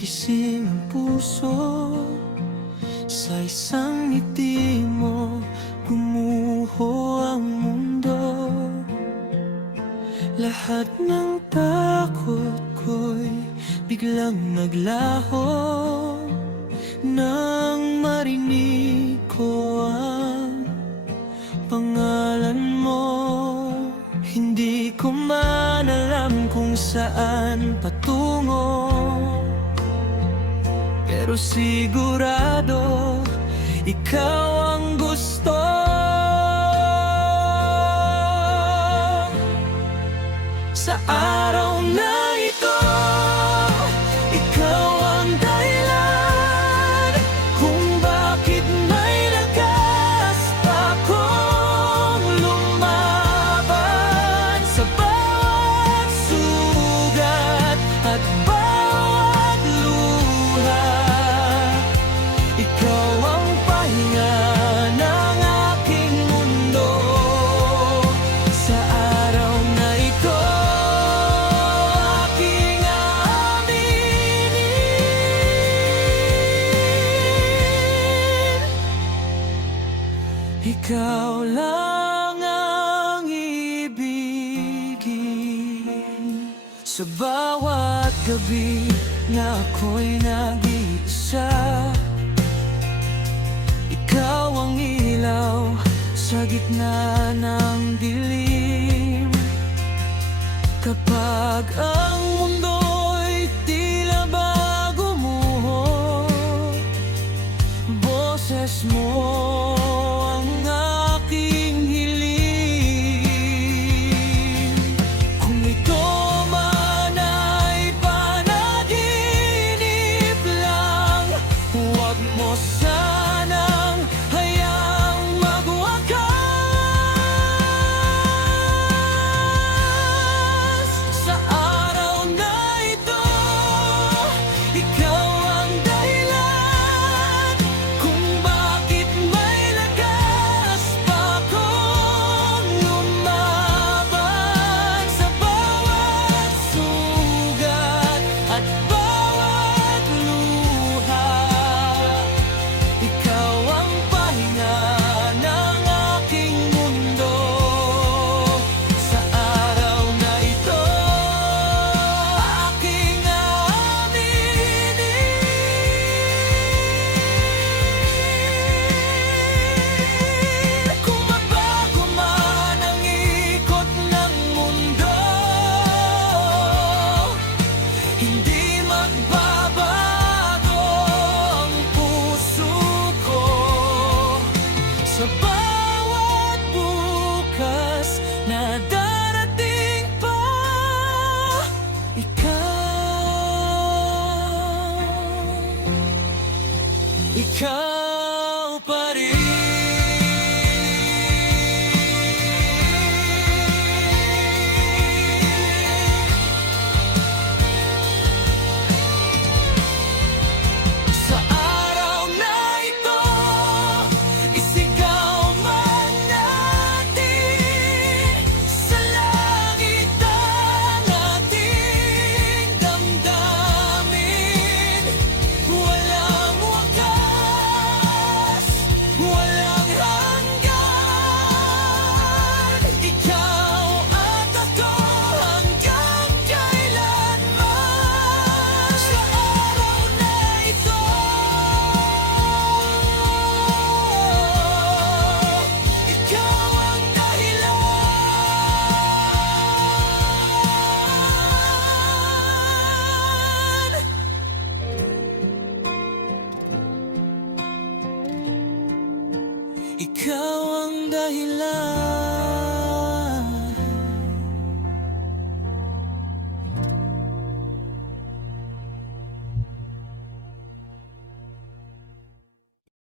nagising ang puso. Sa isang ngiti mo, gumuho ang mundo. Lahat ng takot ko'y biglang naglaho nang marinig ko ang pangalan mo. Hindi ko man alam kung saan patungo, pero sigurado ikaw ang gusto. Sa araw na ito, ikaw ang dahilan kung bakit may lakas pa akong lumaban. Sa bawat sugat at bawat luha, ikaw ang pahinga ng aking mundo. Sa araw na ito, aking aaminin, ikaw lang ang ibigin. Sa bawat gabi na ako'y nag-iisa, ikaw ang ilaw sa gitna ng dilim. Kapag ang mundo'y tila ba gumuho, boses mo ang aking hiling. Kung ito man ay panaginip lang, huwag mo sanang hayaang magwakas. Sa araw na ito, ikaw ang dahilan kung bakit may lakas pa akong lumaban. Sa bawat sugat at bawat luha, ikaw ang pahinga ng aking mundo. Sa araw na ito, aking aaminin, kung mabago man ang ikot ng mundo, hindi magbabago ang puso ko. Sa bawat bukas na darating pa, ikaw pa rin. Sa araw na ito, isigaw man natin sa langit ang ating damdamin. Walang wakas, walang hanggan. Ikaw at ako hanggang kailanman. Sa araw na ito, ikaw ang dahilan. Ikaw ang dahilan.